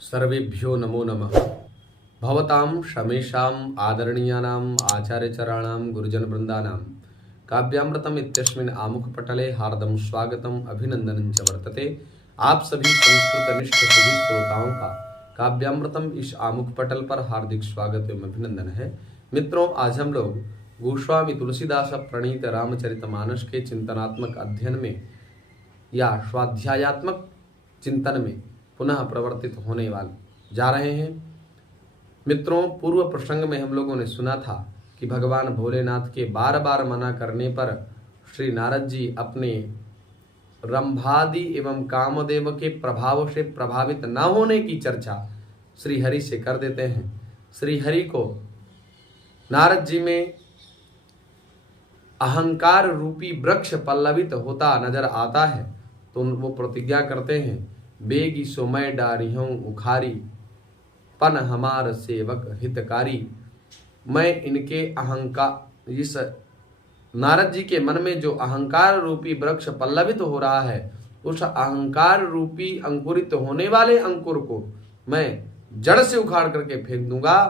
सर्वेभ्यो नमो नमः। भवतां शमेषाम् आदरणीयानाम् आचार्यचराणां गुरुजनवृन्दानां काव्यामृतम् इत्यस्मिन् आमुखपटले हार्दं स्वागतम् अभिनंदनं च वर्तते। आप सभी संस्कृतनिष्ठ सभी श्रोताओं का काव्यामृतम इस आमुखपटल पर हार्दिक स्वागत एवं अभिनंदन है। मित्रों, आज हम लोग गोस्वामी तुलसीदास प्रणीत रामचरितमानस के चिंतनात्मक अध्ययन में या स्वाध्यायात्मक चिंतन में पुनः प्रवर्तित होने वाले जा रहे हैं। मित्रों, पूर्व प्रसंग में हम लोगों ने सुना था कि भगवान भोलेनाथ के बार बार मना करने पर श्री नारद जी अपने रंभादि एवं कामदेव के प्रभाव से प्रभावित न होने की चर्चा श्री हरि से कर देते हैं। श्री हरि को नारद जी में अहंकार रूपी वृक्ष पल्लवित होता नजर आता है तो वो प्रतिज्ञा करते हैं, बेगी सोमय डारियों उखारी पन हमार सेवक हितकारी। मैं इनके अहंकार, इस नारद जी के मन में जो अहंकार रूपी वृक्ष पल्लवित हो रहा है उस अहंकार रूपी अंकुरित होने वाले अंकुर को मैं जड़ से उखाड़ करके फेंक दूंगा।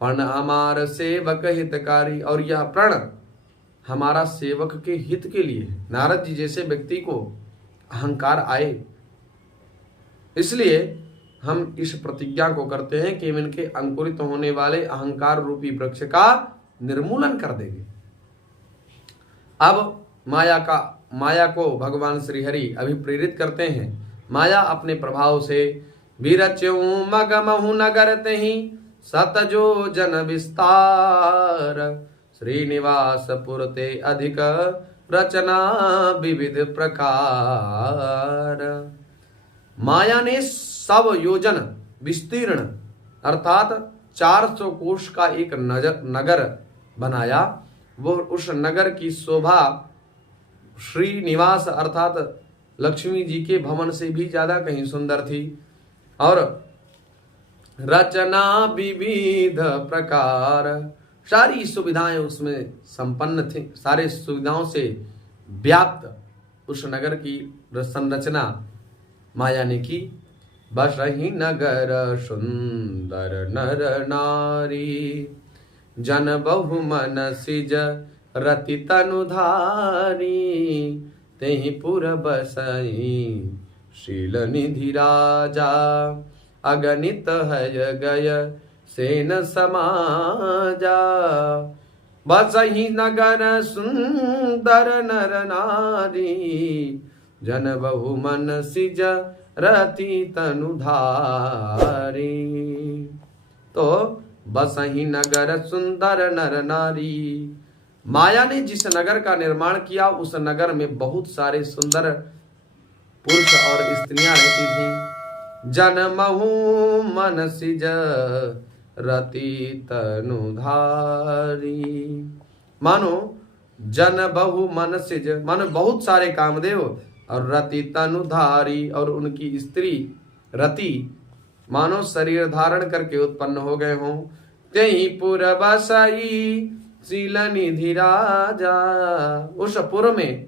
पण हमार सेवक हितकारी, और यह प्रण हमारा सेवक के हित के लिए है। नारद जी जैसे व्यक्ति को अहंकार आए, इसलिए हम इस प्रतिज्ञा को करते हैं कि हम इनके अंकुरित होने वाले अहंकार रूपी वृक्ष का निर्मूलन कर देंगे। अब माया को भगवान श्री हरि अभिप्रेरित करते हैं। माया अपने प्रभाव से विरच्यों मगमहु नगर तहि सतजो जन विस्तार, श्रीनिवास पुरते अधिक रचना विविध प्रकार। माया ने 100 योजन विस्तीर्ण अर्थात 400 कोश का एक नगर बनाया। वो उस नगर की शोभा श्रीनिवास अर्थात लक्ष्मी जी के भवन से भी ज्यादा कहीं सुंदर थी, और रचना विविध प्रकार, सारी सुविधाएं उसमें संपन्न थी। सारे सुविधाओं से व्याप्त उस नगर की संरचना माया ने की। बस ही नगर सुंदर नर नारी, जन बहु मन सिज रति तनुधारी, तेहि पुर बसई शील निधि राजा, अगणित हय गय सेन समाजा। बसहि नगर सुंदर नर नारी, जन बहु मन सिज रति तनुधारी। तो बसहि नगर सुंदर नर नारी, माया ने जिस नगर का निर्माण किया उस नगर में बहुत सारे सुंदर पुरुष और स्त्रियां रहती थीं। जनमहु मन सिज रति तनुधारी, मानो जन बहु मन सिज मानो बहुत सारे कामदेव, और रति तनुधारी और उनकी स्त्री रति मानो शरीर धारण करके उत्पन्न हो गए हों। तेहि पुर बसई शील निधि राजा, उस पुर में,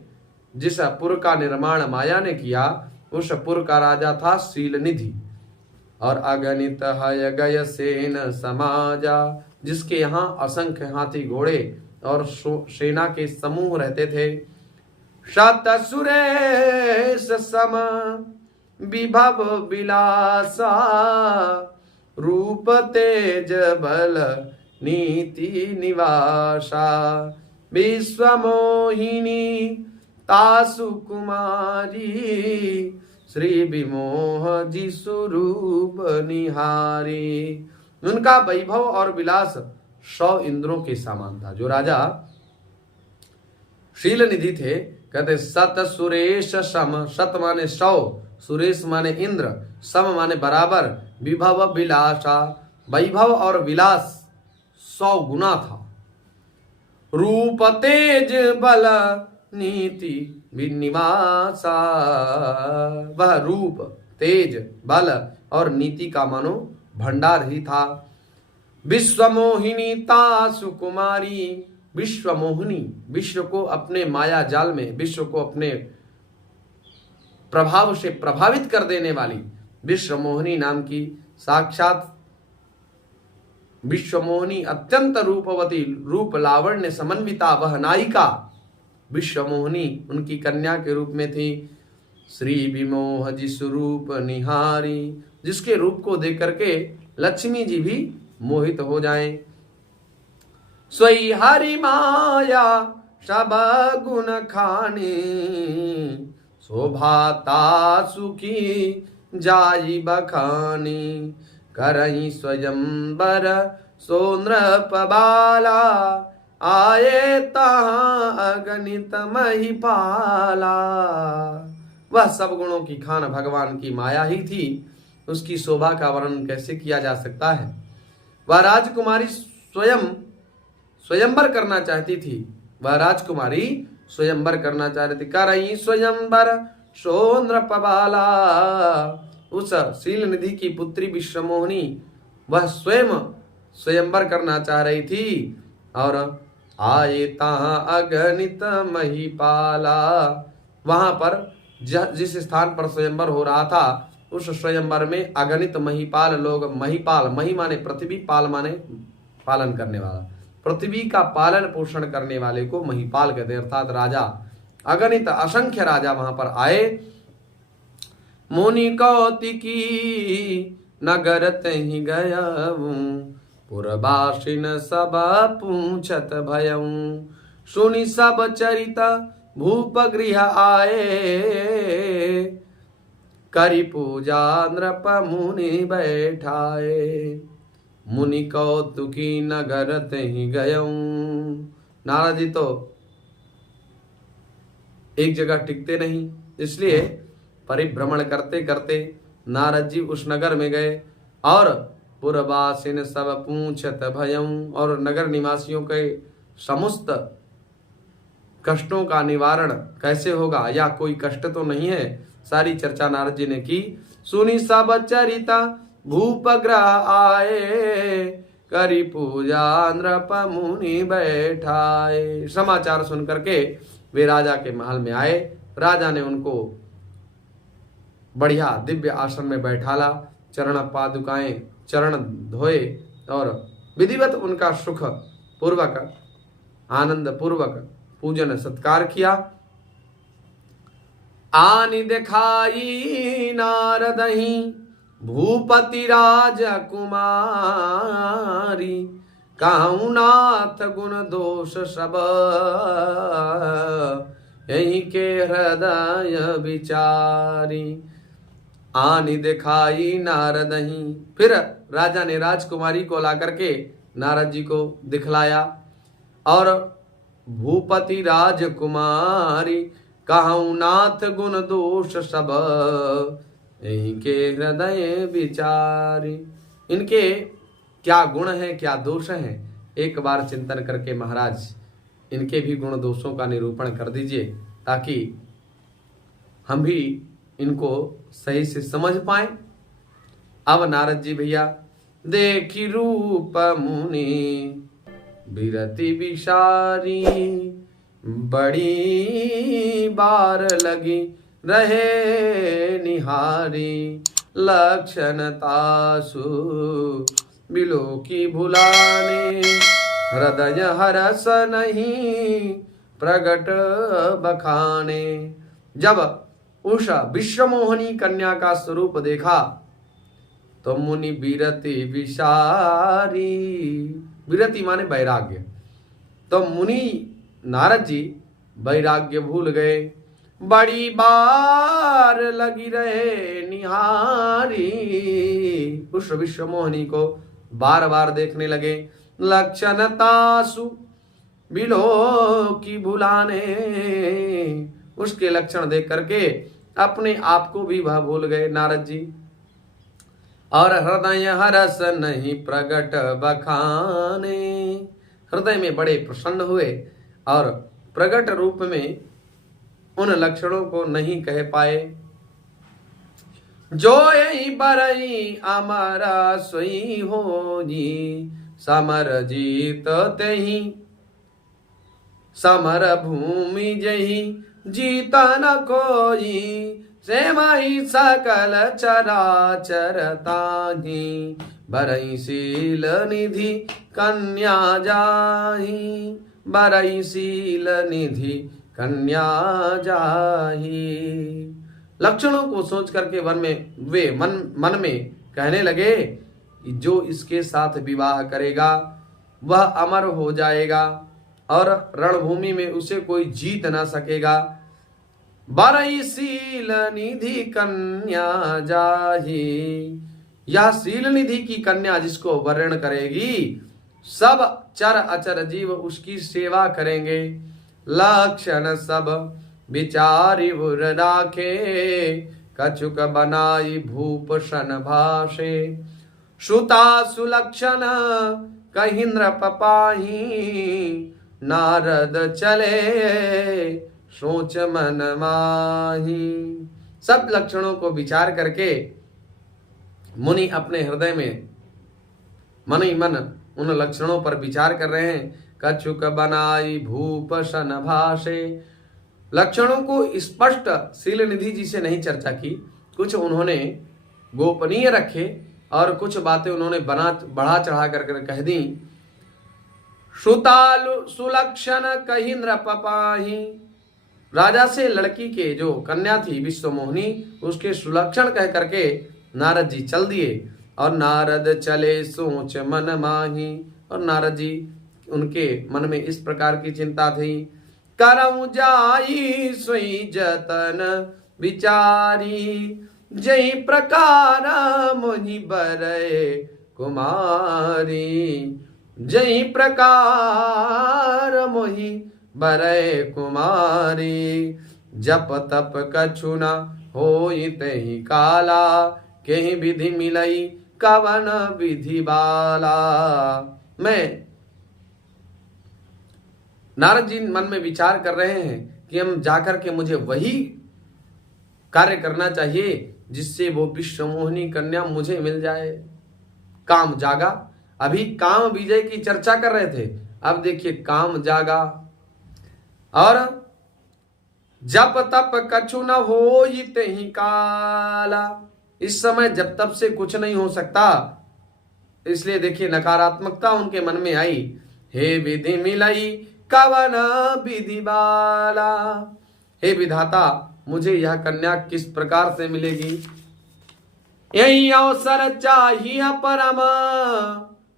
जिस पुर का निर्माण माया ने किया उस पुर का राजा था शील निधि। और अगणित हय गय सेन समाजा, जिसके यहाँ असंख्य हाथी घोड़े और सेना के समूह रहते थे। शत सुरेश सम विभव विलासा, रूप तेज बल नीति निवासा, विश्वमोहिनी तासु कुमारी, श्री विमोह जी स्वरूप निहारी। उनका वैभव और विलास 100 इंद्रों के समान था। जो राजा शील निधि थे, कहते सत सुरेश सम, सत माने 100, सुरेश माने इंद्र, सम माने बराबर, विभव विलासा, वैभव और विलास 100 गुना था। रूप तेज बल नीति विनिवासा, वह रूप तेज बल और नीति का मानो भंडार ही था। विश्वमोहिनी तासु कुमारी, विश्व मोहिनी, विश्व को अपने माया जाल में, विश्व को अपने प्रभाव से प्रभावित कर देने वाली विश्वमोहिनी नाम की साक्षात विश्वमोहिनी अत्यंत रूपवती रूप लावण्य समन्विता वह नायिका विश्वमोहिनी उनकी कन्या के रूप में थी। श्री विमोह जिसु रूप निहारी, जिसके रूप को देख करके लक्ष्मी जी भी मोहित हो जाएं। सोई हरि माया सब गुण खानी, शोभाता सुखी जाई बखानी। करई स्वयंवर सोनृप बाला, आए तहाँ अगणित महिपाला। वह सब गुणों की खान भगवान की माया ही थी, उसकी शोभा का वर्णन कैसे किया जा सकता है। वह राजकुमारी स्वयंवर करना चाहती थी, वह राजकुमारी स्वयंवर करना चाह रही थी। करई स्वयंवर सोनृप बाला, उस शील निधि की पुत्री विश्वमोहिनी वह स्वयं स्वयंवर करना चाह रही थी। और आए तहाँ अगणित महिपाला, वहां पर जिस स्थान पर स्वयंवर हो रहा था उस स्वयंवर में अगणित महिपाल लोग, महिपाल मही माने पृथ्वी, पाल माने पालन करने वाला, पृथ्वी का पालन पोषण करने वाले को महिपाल कहते हैं, अर्थात राजा। अगणित असंख्य राजा वहां पर आए। मुनि कौतिकी नगर तहि गयऊं, पुरबासिन सब पूछत भयऊं। सुनि सब चरित भूप गृह आए, करी पूजा नृप मुनि बैठाए। मुनि कौतुकी नगर तहि गयऊं। नारद जी तो एक जगह टिकते नहीं, इसलिए परिभ्रमण करते करते नारद जी उस नगर में गए। और पुरवासिन सब पूछत भयऊं, और नगर निवासियों के समस्त कष्टों का निवारण कैसे होगा, या कोई कष्ट तो नहीं है, सारी चर्चा नारद जी ने की। सुनी सब चरिता भूप ग्रह आए, करी पूजा नृप मुनि बैठाए। समाचार सुन करके वे राजा के महल में आए। राजा ने उनको बढ़िया दिव्य आसन में बैठाला, चरण पादुकाएं चरण धोए और विधिवत उनका सुख पूर्वक आनंद पूर्वक पूजन सत्कार किया। आनि दिखाई नारदहि भूपति राजकुमारी, कहूँ नाथ गुण दोष सब यही के हृदय विचारी। आनि दिखाई नारदहि, फिर राजा ने राजकुमारी को ला करके नारद जी को दिखलाया। और भूपति राजकुमारी, कहूँ नाथ गुण दोष सब यही के हृदय विचारी। इनके क्या गुण है, क्या दोष है, एक बार चिंतन करके महाराज इनके भी गुण दोषों का निरूपण कर दीजिए, ताकि हम भी इनको सही से समझ पाए। अब नारद जी भैया, देखी रूप मुनि बिरति विसारी, बड़ी बार लगी रहे निहारी। लक्षण तासु बिलो की भुलाने, हृदय हरस नहीं प्रगट बखाने। जब उस विश्वमोहिनी कन्या का स्वरूप देखा तो मुनि बिरति विसारी, विरति माने वैराग्य, तो मुनि नारद जी वैराग्य भूल गए। बड़ी बार लगी रहे निहारी, उस विश्वमोहिनी को बार बार देखने लगे। लक्षण तासु बिलो की भुलाने, उसके लक्षण देख करके अपने आप को भी वह भूल गए नारद जी। और हृदय हरस नहीं प्रगट बखाने, हृदय में बड़े प्रसन्न हुए और प्रगट रूप में उन लक्षणों को नहीं कह पाए। जो यही बरई अमरा सोई हो जी, समर जीत तेहि समर भूमि जही जीता न कोई। सेमहि सकल चराचर ताहि, बरई शील निधि कन्या जाहि, बरई शील निधि कन्या जाहि। लक्षणों को सोच करके वे मन में कहने लगे कि जो इसके साथ विवाह करेगा वह अमर हो जाएगा और रणभूमि में उसे कोई जीत ना सकेगा। बरई शील निधि कन्या जाहि, यह शील निधि की कन्या जिसको वर्ण करेगी सब चर अचर जीव उसकी सेवा करेंगे। लक्षण सब विचारि उर राखे, कछुक बनाई भूषण भाषे। श्रुता सुलक्षण कहि नृप पाहि, नारद चले सोच मन माही। सब लक्षणों को विचार करके मुनि अपने हृदय में मन ही मन उन लक्षणों पर विचार कर रहे हैं। कछुक बनाई भूषण भाषे, लक्षणों को स्पष्ट शील निधि जी से नहीं चर्चा की, कुछ उन्होंने गोपनीय रखे और कुछ बातें उन्होंने बढ़ा चढ़ा कर कह दी। श्रुतालु सुलक्षण कहि नृप पाहि, राजा से लड़की के जो कन्या थी विश्वमोहिनी उसके सुलक्षण कह करके नारद जी चल दिए। और नारद चले सोच मन माही, और नारद जी उनके मन में इस प्रकार की चिंता थी। करऊं जाई सोई जतन विचारी, जय प्रकार मोहि बरए कुमारी, जय प्रकार मोहि बरए कुमारी। जप तप कछु न होई तहि काला, केहि विधि मिलई कवन विधि बाला। मैं नारद जी मन में विचार कर रहे हैं कि हम जाकर के मुझे वही कार्य करना चाहिए जिससे वो विश्वमोहिनी कन्या मुझे मिल जाए। काम जागा, अभी काम विजय की चर्चा कर रहे थे, अब देखिए काम जागा। और जप तप कछु न होई तहि काला, इस समय जब तप से कुछ नहीं हो सकता, इसलिए देखिए नकारात्मकता उनके मन में आई। हे विधि मिलई कवन विधि बाला, हे विधाता मुझे यह कन्या किस प्रकार से मिलेगी। यही अवसर चाहिए परम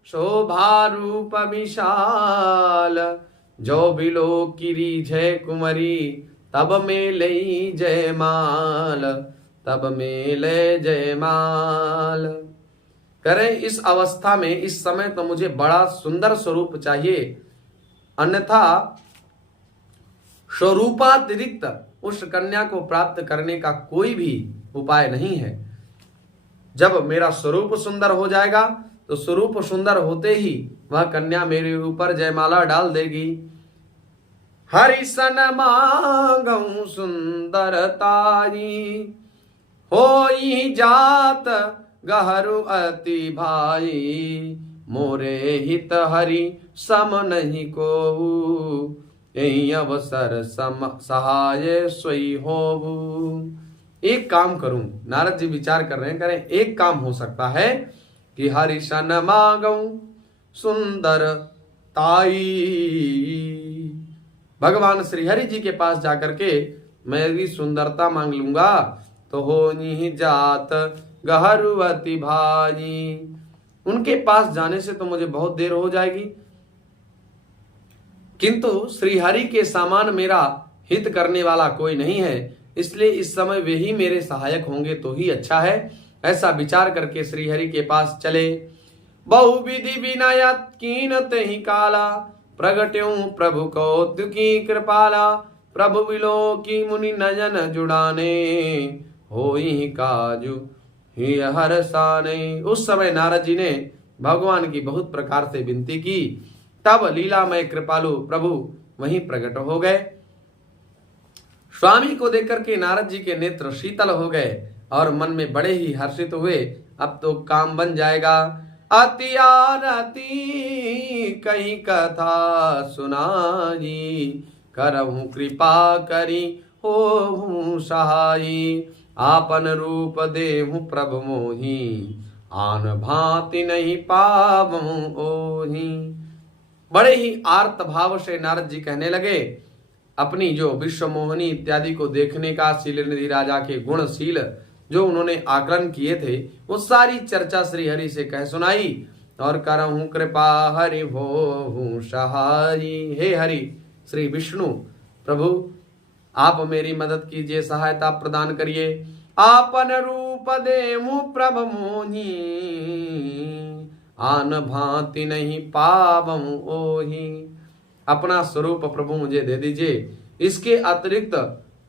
शोभा रूप विशाल, जो बिलो किरी जय कुंवरी तब में ले जय माल, तब में ले जय माल। करें इस अवस्था में इस समय तो मुझे बड़ा सुंदर स्वरूप चाहिए, अन्यथा स्वरूपातिरिक्त उस कन्या को प्राप्त करने का कोई भी उपाय नहीं है। जब मेरा स्वरूप सुंदर हो जाएगा तो स्वरूप सुंदर होते ही वह कन्या मेरे ऊपर जयमाला डाल देगी। हरि सन मांगऊ सुंदरताई, होई जात गहरु अति भाई, मोरे हित हरि सम नहीं को, यही अवसर सहाय सोई होबू। एक काम करूं, नारद जी विचार कर रहे हैं, करें एक काम हो सकता है कि हरि सन मांगऊ सुंदर ताई, भगवान श्री हरि जी के पास जाकर के मैं भी सुंदरता मांग लूंगा तो होनी जात गहरुवती भाई। उनके पास जाने से तो मुझे बहुत देर हो जाएगी, किंतु श्री हरि के समान मेरा हित करने वाला कोई नहीं है, इसलिए इस समय वे ही मेरे सहायक होंगे तो ही अच्छा है। ऐसा विचार करके श्री हरि के पास चले। बहुविधि विनयत कीनत ही काला, प्रगट्यों प्रभु कौतुकी कृपाला, प्रभु विलो की मुनि नयन जुड़ाने, होई काजू ही हरसाने। उस समय नारद जी ने भगवान की बहुत प्रकार से विनती की, तब लीलामय कृपालु प्रभु वहीं प्रकट हो गए। स्वामी को देखकर के नारद जी के नेत्र शीतल हो गए और मन में बड़े ही हर्षित हुए। अब तो काम बन जाएगा। अति आरती कही कथा सुनाई, करहूं कृपा करी हो सहाई, आपन रूप देहु प्रभु मोही, आन भांति नहीं पावूं ओही। बड़े ही आर्त भाव से नारद जी कहने लगे, अपनी जो विश्व मोहिनी इत्यादि को देखने का शीलनिधि राजा के गुणशील जो उन्होंने आकलन किए थे, वो सारी चर्चा श्री हरि से कह सुनाई। और करहूं कृपा हरि हो सहारी। हे हरि श्री विष्णु प्रभु, आप मेरी मदद कीजिए, सहायता प्रदान करिए। आपन रूप देहु प्रभु मोही, आन भांति नहीं पावूं ओही। अपना स्वरूप प्रभु मुझे दे दीजिए, इसके अतिरिक्त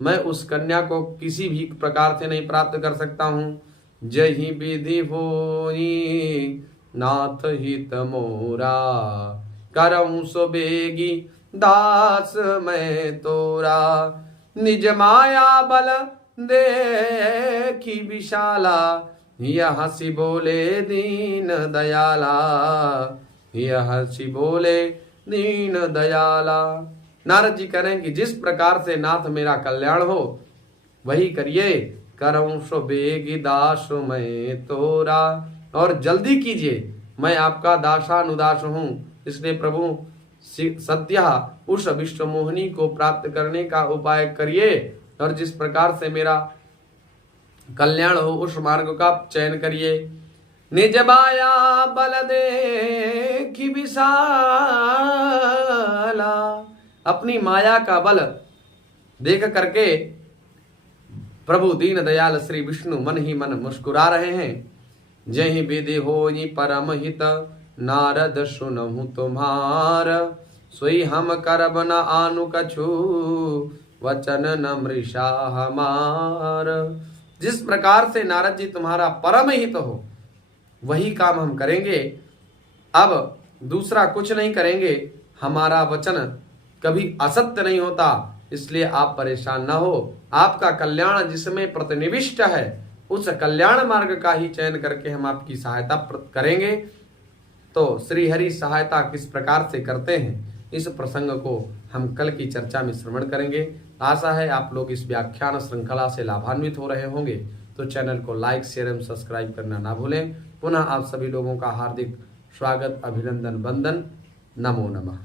मैं उस कन्या को किसी भी प्रकार से नहीं प्राप्त कर सकता हूँ। जही विधि होई नाथ हित मोरा, करऊं सो बेगी दास मैं तोरा। निज माया बल देखी विशाला, यह हंसी बोले दीन दयाला, यह हंसी बोले दीन दयाला। नारद जी कह रहे हैं कि जिस प्रकार से नाथ मेरा कल्याण हो वही करिए। करऊं सो बेगी दास मैं तोरा, और जल्दी कीजिए, मैं आपका दासानुदास हूं। इसलिए प्रभु सद्य उस विश्व मोहिनी को प्राप्त करने का उपाय करिए, और जिस प्रकार से मेरा कल्याण हो उस मार्ग का चयन करिए। निज माया बल देखी विशाला, अपनी माया का बल देख करके प्रभु दीन दयाल श्री विष्णु मन ही मन मुस्कुरा रहे हैं। जहि विधि होई परम हित, नारद सुनहु तुम्हार। सोई हम करब न आनु कछु, वचन न मृषा हमार। जिस प्रकार से नारद जी तुम्हारा परम हित हो वही काम हम करेंगे, अब दूसरा कुछ नहीं करेंगे। हमारा वचन कभी असत्य नहीं होता, इसलिए आप परेशान ना हो। आपका कल्याण जिसमें प्रतिनिविष्ट है उस कल्याण मार्ग का ही चयन करके हम आपकी सहायता करेंगे। तो श्री हरि सहायता किस प्रकार से करते हैं इस प्रसंग को हम कल की चर्चा में श्रवण करेंगे। आशा है आप लोग इस व्याख्यान श्रृंखला से लाभान्वित हो रहे होंगे। तो चैनल को लाइक शेयर एवं सब्सक्राइब करना ना भूलें। पुनः आप सभी लोगों का हार्दिक स्वागत, अभिनंदन, वंदन। नमो नमः।